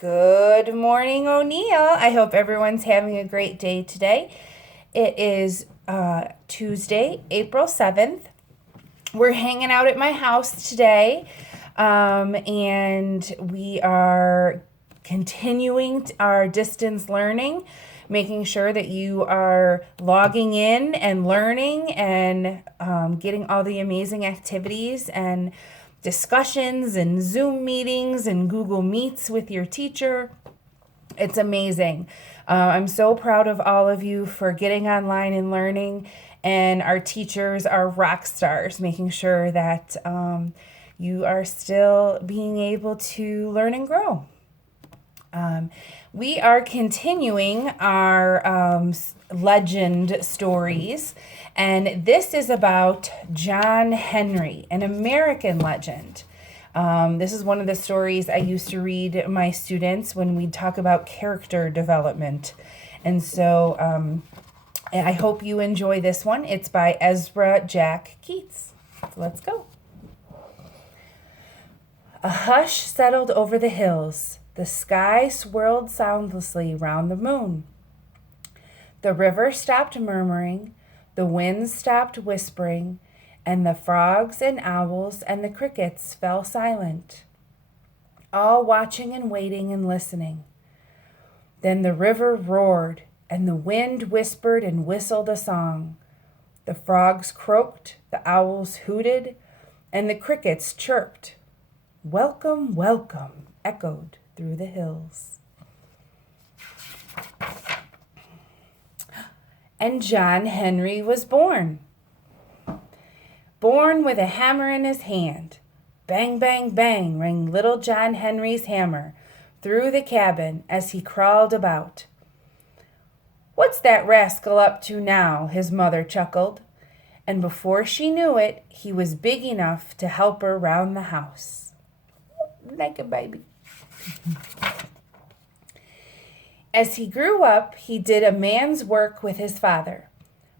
Good morning, O'Neill. I hope everyone's having a great day today. It is Tuesday, April 7th. We're hanging out at my house today, and we are continuing our distance learning, making sure that you are logging in and learning and getting all the amazing activities and discussions and Zoom meetings and Google Meets with your teacher. It's amazing. I'm so proud of all of you for getting online and learning, and our teachers are rock stars, making sure that you are still being able to learn and grow. We are continuing our legend stories, and this is about John Henry, an American legend. This is one of the stories I used to read my students when we talk about character development. And so I hope you enjoy this one. It's by Ezra Jack Keats. So let's go. A hush settled over the hills. The sky swirled soundlessly round the moon. The river stopped murmuring, the winds stopped whispering, and the frogs and owls and the crickets fell silent, all watching and waiting and listening. Then the river roared, and the wind whispered and whistled a song. The frogs croaked, the owls hooted, and the crickets chirped. Welcome, welcome, echoed through the hills. And John Henry was born. Born with a hammer in his hand. Bang, bang, bang rang little John Henry's hammer through the cabin as he crawled about. What's that rascal up to now? His mother chuckled. And before she knew it, he was big enough to help her round the house. Like a baby. As he grew up, he did a man's work with his father.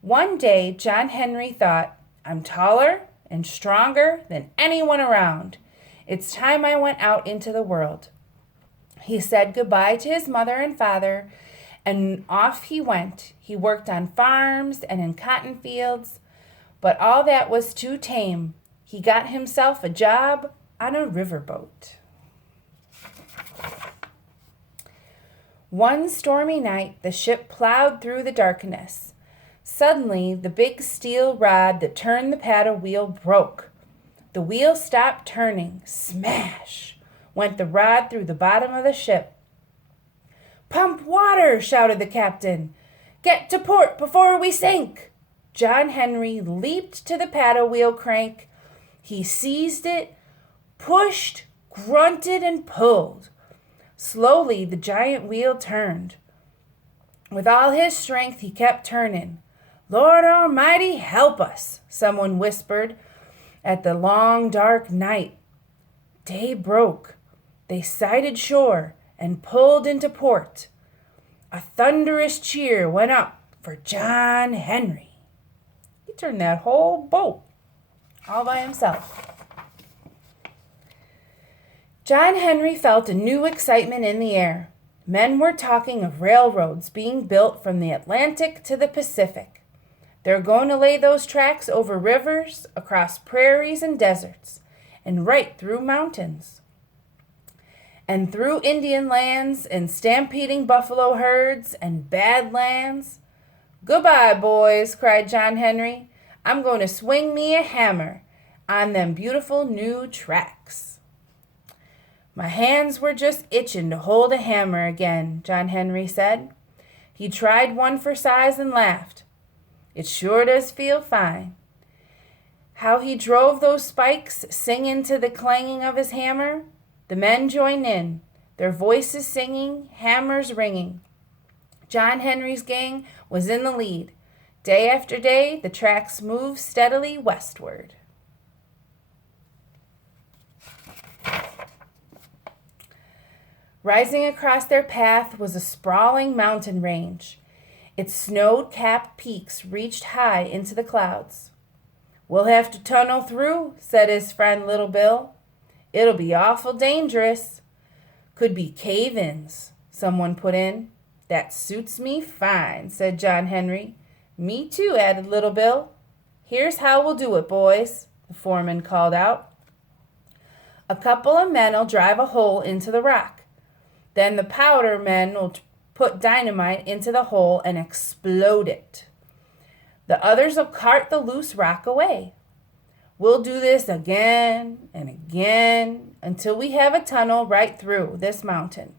One day, John Henry thought, I'm taller and stronger than anyone around. It's time I went out into the world. He said goodbye to his mother and father, and off he went. He worked on farms and in cotton fields, but all that was too tame. He got himself a job on a riverboat. One stormy night, the ship plowed through the darkness. Suddenly, the big steel rod that turned the paddle wheel broke. The wheel stopped turning. Smash! Went the rod through the bottom of the ship. Pump water! Shouted the captain. Get to port before we sink! John Henry leaped to the paddle wheel crank. He seized it, pushed, grunted, and pulled. Slowly, the giant wheel turned. With all his strength, he kept turning. Lord Almighty, help us, someone whispered at the long, dark night. Day broke. They sighted shore and pulled into port. A thunderous cheer went up for John Henry. He turned that whole boat all by himself. John Henry felt a new excitement in the air. Men were talking of railroads being built from the Atlantic to the Pacific. They're going to lay those tracks over rivers, across prairies and deserts, and right through mountains. And through Indian lands and stampeding buffalo herds and bad lands. Goodbye, boys, cried John Henry. I'm going to swing me a hammer on them beautiful new tracks. My hands were just itching to hold a hammer again, John Henry said. He tried one for size and laughed. It sure does feel fine. How he drove those spikes, singing to the clanging of his hammer. The men joined in, their voices singing, hammers ringing. John Henry's gang was in the lead. Day after day, the tracks moved steadily westward. Rising across their path was a sprawling mountain range. Its snow-capped peaks reached high into the clouds. We'll have to tunnel through, said his friend Little Bill. It'll be awful dangerous. Could be cave-ins, someone put in. That suits me fine, said John Henry. Me too, added Little Bill. Here's how we'll do it, boys, the foreman called out. A couple of men will drive a hole into the rock. Then the powder men will put dynamite into the hole and explode it. The others will cart the loose rock away. We'll do this again and again until we have a tunnel right through this mountain.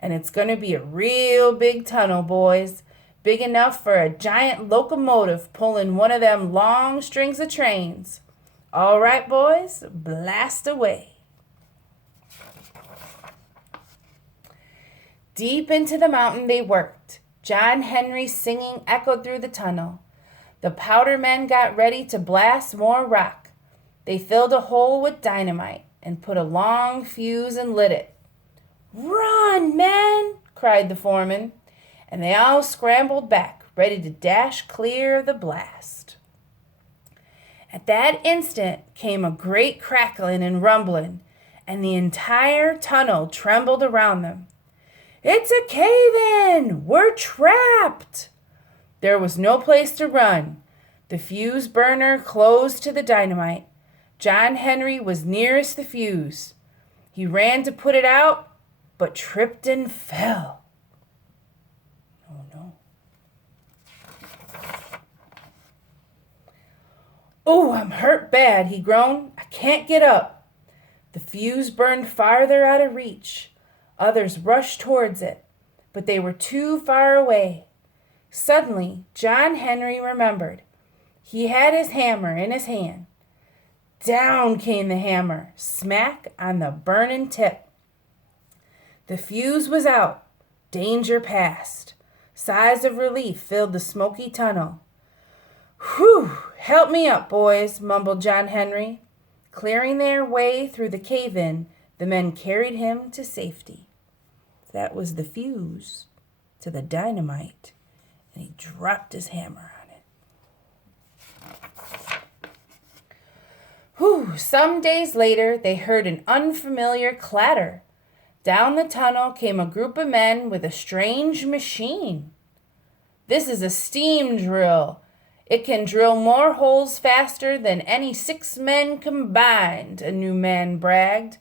And it's going to be a real big tunnel, boys. Big enough for a giant locomotive pulling one of them long strings of trains. All right, boys, blast away. Deep into the mountain they worked. John Henry's singing echoed through the tunnel. The powder men got ready to blast more rock. They filled a hole with dynamite and put a long fuse and lit it. Run, men! Cried the foreman, and they all scrambled back, ready to dash clear of the blast. At that instant came a great crackling and rumbling, and the entire tunnel trembled around them. It's a cave-in! We're trapped! There was no place to run. The fuse burner closed to the dynamite. John Henry was nearest the fuse. He ran to put it out, but tripped and fell. Oh no. Oh, I'm hurt bad, he groaned. I can't get up. The fuse burned farther out of reach. Others rushed towards it, but they were too far away. Suddenly, John Henry remembered. He had his hammer in his hand. Down came the hammer, smack on the burning tip. The fuse was out. Danger past. Sighs of relief filled the smoky tunnel. Whew! Help me up, boys, mumbled John Henry. Clearing their way through the cave-in, the men carried him to safety. That was the fuse to the dynamite, and he dropped his hammer on it. Whew! Some days later, they heard an unfamiliar clatter. Down the tunnel came a group of men with a strange machine. This is a steam drill. It can drill more holes faster than any 6 men combined, a new man bragged.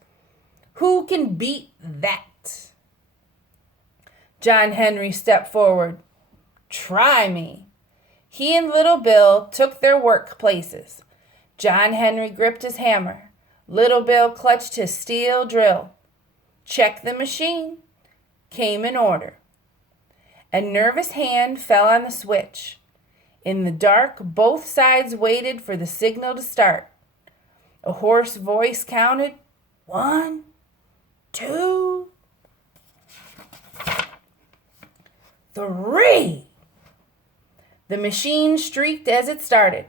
Who can beat that? John Henry stepped forward. Try me. He and Little Bill took their work places. John Henry gripped his hammer. Little Bill clutched his steel drill. Check the machine. Came in order. A nervous hand fell on the switch. In the dark, both sides waited for the signal to start. A hoarse voice counted 1, 2, 3. The machine shrieked as it started.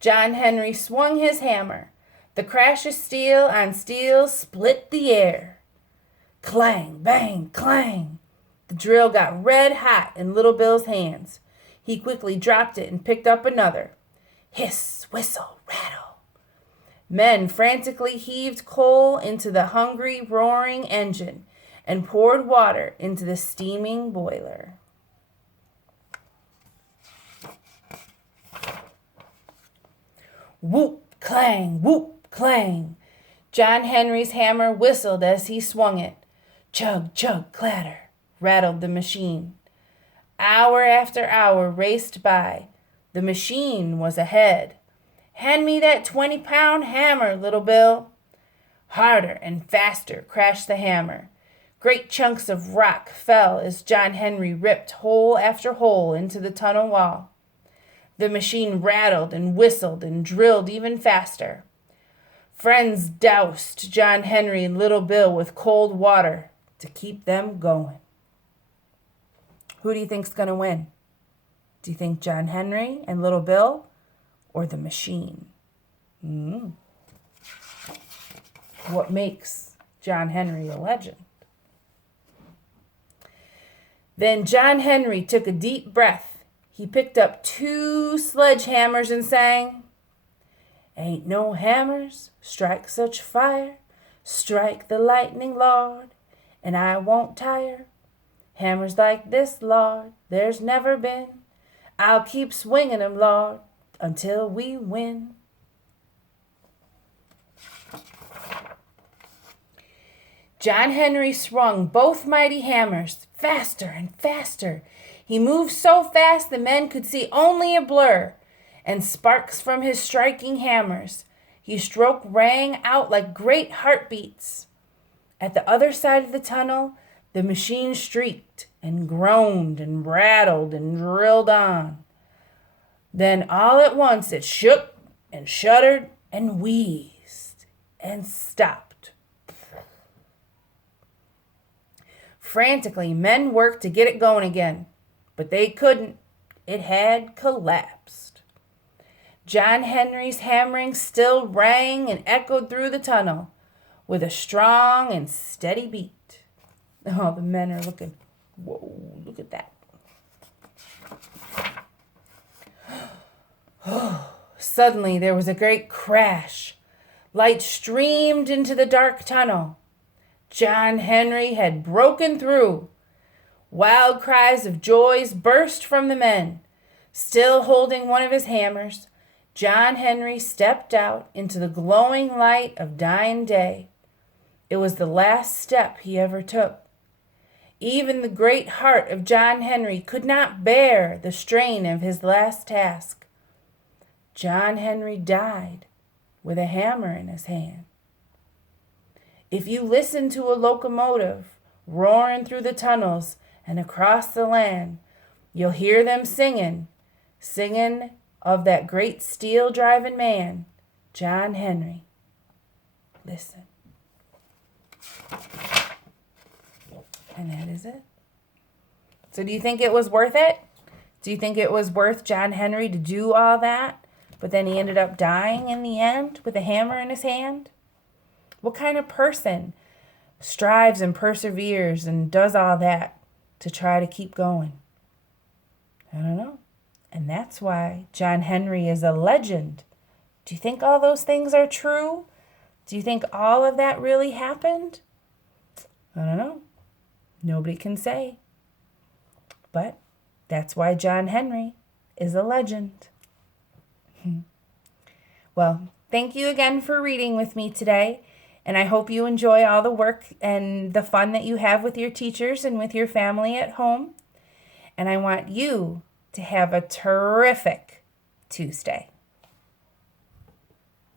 John Henry swung his hammer. The crash of steel on steel split the air. Clang, bang, clang. The drill got red hot in Little Bill's hands. He quickly dropped it and picked up another. Hiss, whistle, rattle. Men frantically heaved coal into the hungry, roaring engine and poured water into the steaming boiler. Whoop, clang, whoop, clang. John Henry's hammer whistled as he swung it. Chug, chug, clatter, rattled the machine. Hour after hour raced by. The machine was ahead. Hand me that 20-pound hammer, Little Bill. Harder and faster crashed the hammer. Great chunks of rock fell as John Henry ripped hole after hole into the tunnel wall. The machine rattled and whistled and drilled even faster. Friends doused John Henry and Little Bill with cold water to keep them going. Who do you think's going to win? Do you think John Henry and Little Bill or the machine? What makes John Henry a legend? Then John Henry took a deep breath. He picked up 2 sledgehammers and sang, Ain't no hammers strike such fire, strike the lightning, Lord, and I won't tire. Hammers like this, Lord, there's never been. I'll keep swinging 'em, Lord, until we win. John Henry swung both mighty hammers, faster and faster. He moved so fast the men could see only a blur, and sparks from his striking hammers. His stroke rang out like great heartbeats. At the other side of the tunnel, the machine shrieked and groaned and rattled and drilled on. Then all at once it shook and shuddered and wheezed and stopped. Frantically, men worked to get it going again, but they couldn't. It had collapsed. John Henry's hammering still rang and echoed through the tunnel with a strong and steady beat. Oh, the men are looking. Whoa, look at that. Suddenly there was a great crash. Light streamed into the dark tunnel. John Henry had broken through. Wild cries of joy burst from the men. Still holding one of his hammers, John Henry stepped out into the glowing light of dying day. It was the last step he ever took. Even the great heart of John Henry could not bear the strain of his last task. John Henry died with a hammer in his hand. If you listen to a locomotive roaring through the tunnels and across the land, you'll hear them singing of that great steel-driving man, John Henry. Listen. And that is it. So do you think it was worth it? Do you think it was worth John Henry to do all that, but then he ended up dying in the end with a hammer in his hand? What kind of person strives and perseveres and does all that to try to keep going? I don't know. And that's why John Henry is a legend. Do you think all those things are true? Do you think all of that really happened? I don't know. Nobody can say. But that's why John Henry is a legend. Well, thank you again for reading with me today. And I hope you enjoy all the work and the fun that you have with your teachers and with your family at home. And I want you to have a terrific Tuesday.